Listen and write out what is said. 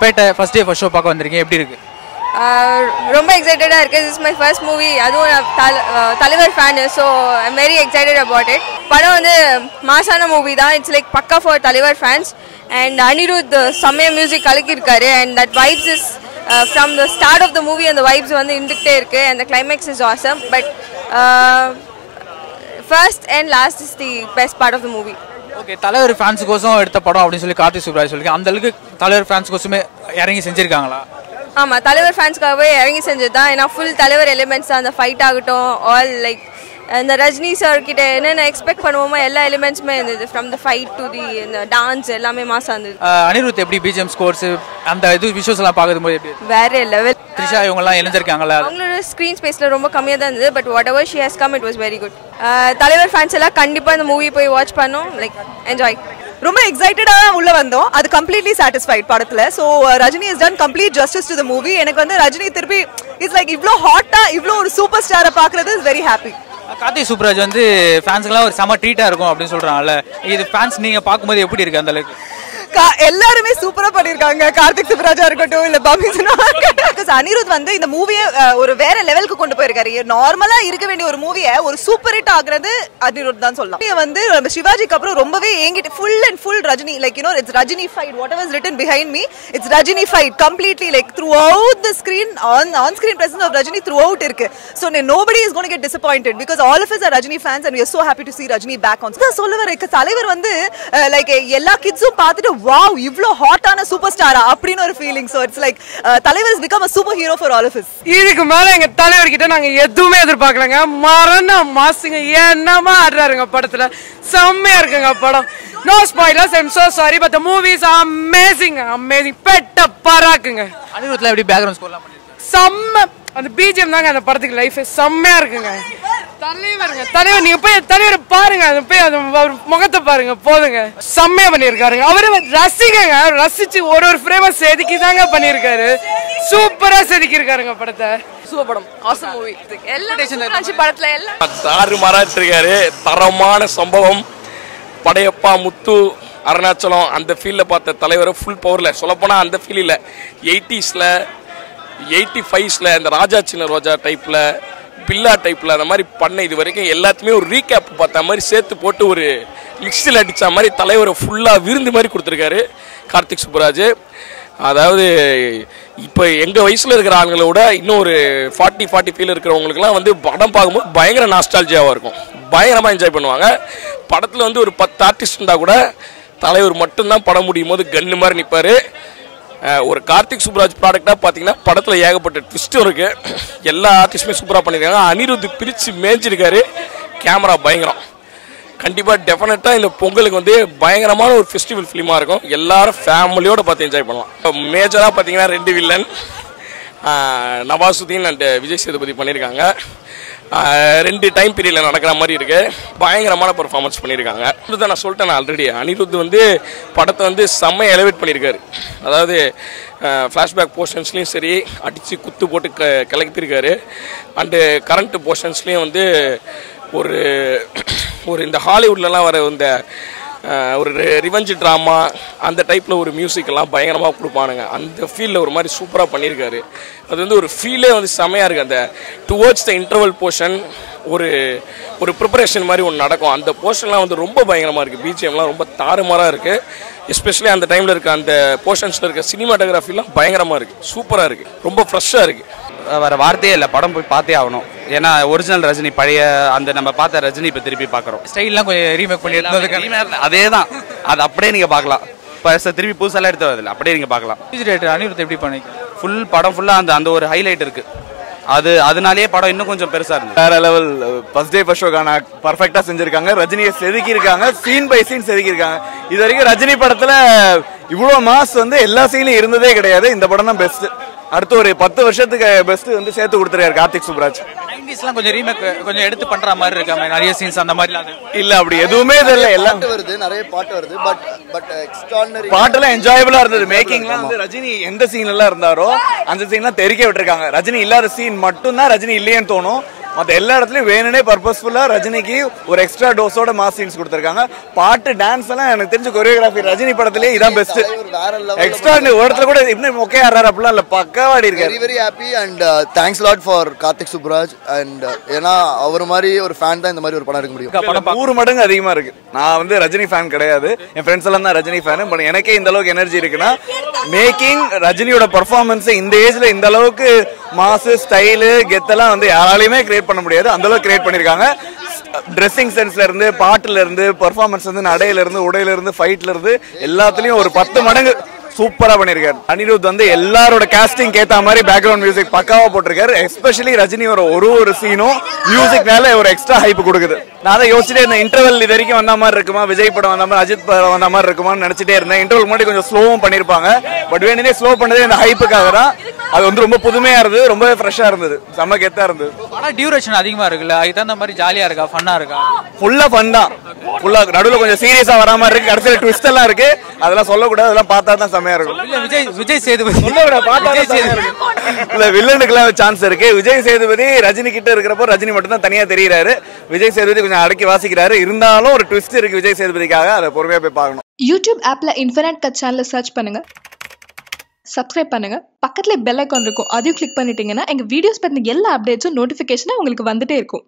பேட்டை first day first show பார்க்க வந்திருக்கீங்க, எப்படி இருக்கு? ரொம்ப எக்ஸைட்டடாக இருக்குது. This is my first movie. அதுவும் தலைவர் fan, so I'm very excited about it. படம் வந்து மாசான மூவி தான். இட்ஸ் லைக் பக்கா ஃபார் தலைவர் ஃபேன்ஸ். அண்ட் அனிருத் செம்மையா மியூசிக் கலக்கியிருக்காரு. And that vibes is from the start of the movie அந்த வைப்ஸ் வந்து இருந்துகிட்டே இருக்குது. And the climax is awesome. But first and last is the best part of the movie. Okay, தலைவர் ஃபேன்ஸுக்கோசம் எடுத்த படம் அப்படின்னு சொல்லி கார்த்திக் சுப்ராஜ் சொல்லியிருக்கேன். அந்த அளவுக்கு தலைவர் ஃபேன்ஸுக்கோசமே இறங்கி செஞ்சுருக்காங்களா? ஆமாம், தலைவர் ஃபேன்ஸ்க்காகவே இறங்கி செஞ்சது தான். ஏன்னா ஃபுல் தலைவர் எலிமெண்ட்ஸ் தான். அந்த ஃபைட் ஆகட்டும், ஆல் லைக் இந்த ரஜினி சார் கிட்ட என்னென்ன எக்ஸ்பெக்ட் பண்ணுவோமோ எல்லா எலிமெண்ட்ஸுமே இருந்தது. From the fight to the இந்த டான்ஸ் எல்லாமே மாசா இருந்தது. அனிருத் எப்படி பிஜிஎம் ஸ்கோர்ஸ் அந்த இது விஷுவல்ஸ் எல்லாம் பார்க்கும்போது எப்படி வேற லெவல். த்ரிஷா இவங்கெல்லாம் இணைஞ்சிருக்காங்களா? அவங்களோட ஸ்க்ரீன் ஸ்பேஸில் ரொம்ப கம்மியாக தான் இருந்தது. But what ever she has come it was very good. தலைவர் ஃபேன்ஸ் எல்லாம் கண்டிப்பாக இந்த மூவி போய் வாட்ச் பண்ணோம். Like enjoy. ரொம்ப எக்ஸைட்டடா உள்ள வந்தோம். அது கம்ப்ளீட்லி சாட்டிஸ்ஃபைட் படத்துல. So Rajini is done complete justice to the movie. எனக்கு வந்து ரஜினி திருப்பி இட்ஸ் லைக் இவ்வளோ ஹாட்டா இவ்வளோ ஒரு சூப்பர் ஸ்டாரை பார்க்கறது is very happy. Karthik Subbaraj வந்து ஃபேன்ஸுக்கெல்லாம் ஒரு செம ட்ரீட்டா இருக்கும் அப்படின்னு சொல்றாங்கல்ல, இது ஃபேன்ஸ் நீங்க பார்க்கும்போது எப்படி இருக்கு? அந்த அளவுக்கு எல்லாருமே சூப்பரா பண்ணிருக்காங்க. கார்த்திக் சுப்ராஜா இருக்கட்டும், இல்ல பாபி இருக்கட்டும். அனிருத் வந்து இந்த மூவியை ஒரு வேற லெவலுக்கு கொண்டு போயிருக்காரு. நார்மலா இருக்க வேண்டிய ஒரு மூவியை ஒரு சூப்பர் ஹிட் ஆகுறது அனிருத் தான் சொல்லலாம். வந்து நம்ம சிவாஜிக்கு அப்புறம் ரொம்பவே ஏங்கிட்டு full and full Rajini. Like you know it's Rajini fight. Whatever is written behind me, it's Rajini fight completely. Like throughout the screen on screen presence of Rajini throughout இருக்கு. So nobody is going to get disappointed because all of us are Rajini fans and we are so happy to see Rajini back on. சொல்ல வர தலைவர் வந்து like எல்லா கிட்ஸும் பார்த்துட்டு wow இவ்ளோ ஹாட்டான super ஸ்டாரா அப்படின்னு ஒரு ஃபீலிங். சோ இட்ஸ் லைக் தலைவர் has become a super hero for all of us. இதுக்கு மேல எங்க தலைவர் கிட்ட நாங்க எதுவுமே எதிர்பார்க்கலங்க. மரண மாசுங்க, என்னமா ஆடுறாருங்க படத்துல. செம்மையா இருக்குங்க படம். No spoilers, I'm so sorry but the movie is amazing. பெட்ட பராக்குங்க. அனிருத்ல எப்படி பேக்ரவுண்ட் ஸ்கோர்லாம் பண்ணிருக்காங்க? செம்ம. அந்த பிஜிஎம் தாங்க அந்த படத்துக்கு லைஃப் செம்மையா இருக்குங்க. தலைவர் நீங்க போய் தலைவரை பாருங்க, அது போய் அது முகத்தை பாருங்க போதுங்க. செம்மையா பண்ணிருக்காருங்க. அவரு ரசிகங்க, ரசிச்சு ஒரு ஃப்ரேமை செதுக்கி தாங்க பண்ணிருக்காரு. சூப்பரா செதுக்கி இருக்காருங்க படத்தை. சூப்பர் படம், ஆசம் மூவி. எல்லாம் படத்துல எல்லாம் தாறுமாறா இருக்காரு. தரமான சம்பவம். படையப்பா, முத்து, அருணாச்சலம் அந்த ஃபீல்ல பார்த்த தலைவரை ஃபுல் பவர்ல சொல்லப்போனா அந்த ஃபீல் இல்லை. 80s 85s இந்த ராஜா சின்ன ரோஜா டைப்ல, பில்லா டைப்ல அந்த மாதிரி பண்ண இது வரைக்கும் எல்லாத்தையுமே ஒரு ரீகேப் பார்த்த மாதிரி சேர்த்து போட்டு ஒரு மிக்ஸில் அடித்த மாதிரி தலைவரை ஃபுல்லாக விருந்து மாதிரி கொடுத்துருக்காரு கார்த்திக் சுப்ராஜ். அதாவது இப்போ எங்கள் வயசில் இருக்கிற ஆளுங்களை விட இன்னும் ஒரு 40 ஃபீல் இருக்கிறவங்களுக்குலாம் வந்து படம் பார்க்கும்போது பயங்கர நாஸ்டாலஜியாவாக இருக்கும். பயங்கரமாக என்ஜாய் பண்ணுவாங்க. படத்தில் வந்து ஒரு 10 ஆர்டிஸ்ட் இருந்தால் கூட தலைவர் மட்டும்தான் படம் முடியும் போது கன்னு மாதிரி நிற்பார். ஒரு கார்த்திக் சுப்ராஜ் ப்ராடக்டாக பார்த்தீங்கன்னா படத்தில் ஏகப்பட்ட ட்விஸ்ட்டும் இருக்குது. எல்லா ஆர்டிஸ்டுமே சூப்பராக பண்ணியிருக்காங்க. அனிருத் பிரித்து மேய்ஞ்சிருக்காரு. கேமரா பயங்கரம். கண்டிப்பாக டெஃபினட்டாக இந்த பொங்கலுக்கு வந்து பயங்கரமான ஒரு ஃபெஸ்டிவல் ஃபிலிமாக இருக்கும். எல்லாரும் ஃபேமிலியோடு பார்த்து என்ஜாய் பண்ணலாம். இப்போ மேஜராக பார்த்தீங்கன்னா 2 வில்லன் நவாசுதீன் அண்ட் விஜய் சேதுபதி பண்ணியிருக்காங்க. 2 டைம் பீரியடில் நடக்கிற மாதிரி இருக்கு. பயங்கரமான பெர்ஃபார்மன்ஸ் பண்ணியிருக்காங்க. இதுதான் நான் சொல்லிட்டேன் ஆல்ரெடி. அனிருத் வந்து படத்தை வந்து செம்ம எலிவேட் பண்ணியிருக்காரு. அதாவது ஃப்ளாஷ்பேக் போர்ஷன்ஸ்லேயும் சரி அடித்து குத்து போட்டு கிளப்பியிருக்காரு. அண்டு கரண்ட் போர்ஷன்ஸ்லேயும் வந்து ஒரு இந்த ஹாலிவுட்லலாம் வர இந்த ஒரு ரிவெஞ்ச் ட்ராமா அந்த டைப்பில் ஒரு மியூசிக்கெல்லாம் பயங்கரமாக கொடுப்பானுங்க. அந்த ஃபீலில் ஒரு மாதிரி சூப்பராக பண்ணியிருக்காரு. அது வந்து ஒரு ஃபீலே வந்து செமையாக இருக்குது. அந்த டுவோர்ட்ஸ் த இன்டர்வல் போர்ஷன் ஒரு ப்ரிப்பரேஷன் மாதிரி ஒன்று நடக்கும். அந்த போர்ஷன்லாம் வந்து ரொம்ப பயங்கரமாக இருக்குது. பிஜிஎம்லாம் ரொம்ப தாறுமாறாக இருக்குது. எஸ்பெஷலி அந்த டைமில் இருக்க அந்த போர்ஷன்ஸில் இருக்க சினிமாட்டோகிராஃபிலாம் பயங்கரமாக இருக்குது. சூப்பராக இருக்குது. ரொம்ப ஃப்ரெஷ்ஷாக இருக்குது. வேறு வார்த்தையே இல்லை. படம் போய் பார்த்தே ஆகணும். ஏன்னா ஒரிஜினல் ரஜினி, பழைய அந்த நம்ம பார்த்த ரஜினி இப்போ திருப்பி பார்க்குறோம். ஸ்டைல்லாம் கொஞ்சம் ரீமேக் பண்ணி அதே தான். அது அப்படியே நீங்கள் பார்க்கலாம். இப்போ திருப்பி புதுசாலாம் எடுத்து வரதில்லை, அப்படியே நீங்கள் பார்க்கலாம். அனிருத் எப்படி பண்ணி ஃபுல் படம் ஃபுல்லாக அந்த ஒரு ஹைலைட் இருக்குது. அதனாலேயே படம் இன்னும் கொஞ்சம் பெருசாக இருந்தது. வேற லெவல். ஃபர்ஸ்ட் டே ஃபர்ஸ்ட் ஷோக்கான பர்ஃபெக்டாக செஞ்சுருக்காங்க. ரஜினியை செதுக்கி இருக்காங்க. சீன் பை சீன் செதுக்கி இருக்காங்க. இது வரைக்கும் ரஜினி படத்தில் இவ்வளோ மாஸ் வந்து எல்லா சீன்லையும் இருந்ததே கிடையாது. இந்த படம் தான் பெஸ்ட். அடுத்து ஒரு 10 வருஷத்துக்கு பெஸ்ட் வந்து சேர்த்து கொடுத்துருக்காரு கார்த்திக் சுப்ராஜ். 90ஸ்லாம் கொஞ்சம் ரீமேக் கொஞ்சம் எடுத்து பண்ற மாதிரி இருக்காம நிறைய சீன்ஸ் அந்த மாதிரிலாம் இல்ல. அப்படி எதுவுமே தெரியல. எல்லாம் வருது, நிறைய பாட்டு வருது. பட் எக்ஸ்ட்ரானரி பாட்டெல்லாம் என்ஜாயபிளா இருந்தது. மேக்கிங்லாம் வந்து ரஜினி எந்த சீன் எல்லாம் இருந்தாரோ அந்த சீன்லாம் தெரிக்க விட்டுருக்காங்க. ரஜினி இல்லாத சீன் மட்டும் தான் ரஜினி இல்லையேன்னு தோணும். மற்ற எல்லா இடத்துலயும் வேணுனே பர்பஸ்ஃபுல்லா ரஜினிக்கு ஒரு எக்ஸ்ட்ரா டோஸோட மாஸ் சீன்ஸ் கொடுத்துருக்காங்க. பாட்டு டான்ஸ் எல்லாம் எனக்கு தெரிஞ்ச கொரியோகிராஃபி ரஜினி படத்திலேயே இதான் பெஸ்ட். எக்ஸ்ட்ரா ஒரு இடத்துல கூட இன்னும் மொக்கே ஆடுறாரு அப்படிலாம் இல்ல, பக்காவாடி இருக்காரு. Very very happy and thanks lot for Karthik Subbaraj. And ஏன்னா அவர் மாதிரி ஒரு ஃபேன் தான் இந்த மாதிரி ஒரு படம் எடுக்க முடியும். 100 மடங்கு அதிகமா இருக்கு. நான் வந்து ரஜினி ஃபேன் கிடையாது, என் ஃப்ரெண்ட்ஸ் எல்லாம் தான் ரஜினி ஃபேன். பட் எனக்கே இந்த அளவுக்கு எனர்ஜி இருக்குன்னா மேக்கிங் ரஜினியோட பெர்ஃபார்மன்ஸ் இந்த ஏஜ்ல இந்த அளவுக்கு மாஸ் ஸ்டைலு கெத்தெல்லாம் வந்து யாராலையுமே கிரியேட் பண்ண முடியாது, அந்த அளவுக்கு கிரியேட் பண்ணிருக்காங்க. ட்ரெஸ்ஸிங் சென்ஸ்ல இருந்து, பாட்டுல இருந்து, பெர்ஃபார்மன்ஸ் வந்து, நடையில இருந்து, உடையில இருந்து, ஃபைட்ல இருந்து எல்லாத்துலயும் ஒரு 10 மடங்கு சூப்பரா பண்ணிருக்காரு. அனிருத் வந்து எல்லாரோட காஸ்டிங் ஏத்த மாதிரி பேக்ரவுண்ட் மியூசிக் பக்காவா போட்டிருக்காரு. எஸ்பெஷலி ரஜினி ஒரு சீனும் மியூசிக்னால ஒரு எக்ஸ்ட்ரா ஹைப் கொடுக்குது. நான் அதை யோசிச்சுட்டே இருந்தேன், இன்டர்வல் இது வரைக்கும் வந்த மாதிரி இருக்குமா, விஜய் படம் வந்த மாதிரி, அஜித் படம் வந்த மாதிரி இருக்குமான்னு நினைச்சிட்டே இருந்தேன். இன்டர்வல் முன்னாடி கொஞ்சம் ஸ்லோவும் பண்ணிருப்பாங்க, பட் வேணுனே ஸ்லோ பண்ணதே இந்த ஹைப்புக்காக தான். அது வந்து ரொம்ப புதுமையா இருந்தது, ரொம்பவே ஃப்ரெஷ்ஷா இருந்தது, செம்ம கெத்தா இருந்தது. படம் டியூரேஷன் அதிகமா இருக்குல்ல, அதுக்கு தகுந்த மாதிரி ஜாலியா இருக்கா, ஃபன்னா இருக்கா? ஃபுல்லா ஃபன் தான். ஃபுல்லா நடுவில் கொஞ்சம் சீரியஸா வர மாதிரி இருக்கு, கடைசியில் ட்விஸ்ட் எல்லாம் இருக்கு, அதெல்லாம் சொல்லக்கூடாது, அதெல்லாம் பார்த்தா தான் செம்மையா இருக்கும். விஜய் சேதுபதி இல்ல வில்லனுக்குலாம் சான்ஸ் இருக்கு. விஜய் சேதுபதி ரஜினி கிட்ட இருக்கிறப்போ ரஜினி மட்டும் தான் தனியா தெரியுறாரு. விஜய் சேதுபதி கொஞ்சம் அடக்கி வாசிக்கிறாரு, இருந்தாலும் ஒரு ட்விஸ்ட் இருக்கு விஜய் சேதுபதிக்காக, அதை பொறுமையா போய் பார்க்கணும். யூடியூப் ஆப்ல இன்ஃபினிட் கட் சேனலை சர்ச் பண்ணுங்க, சப்ஸ்கிரைப் பண்ணுங்க, பக்கத்துல பெல் ஐகான் இருக்கும், அதையும் கிளிக் பண்ணிட்டீங்கன்னா எங்க வீடியோஸ் பத்தின எல்லா அப்டேட்ஸும் நோட்டிபிகேஷனா உங்களுக்கு வந்துட்டே இருக்கும்.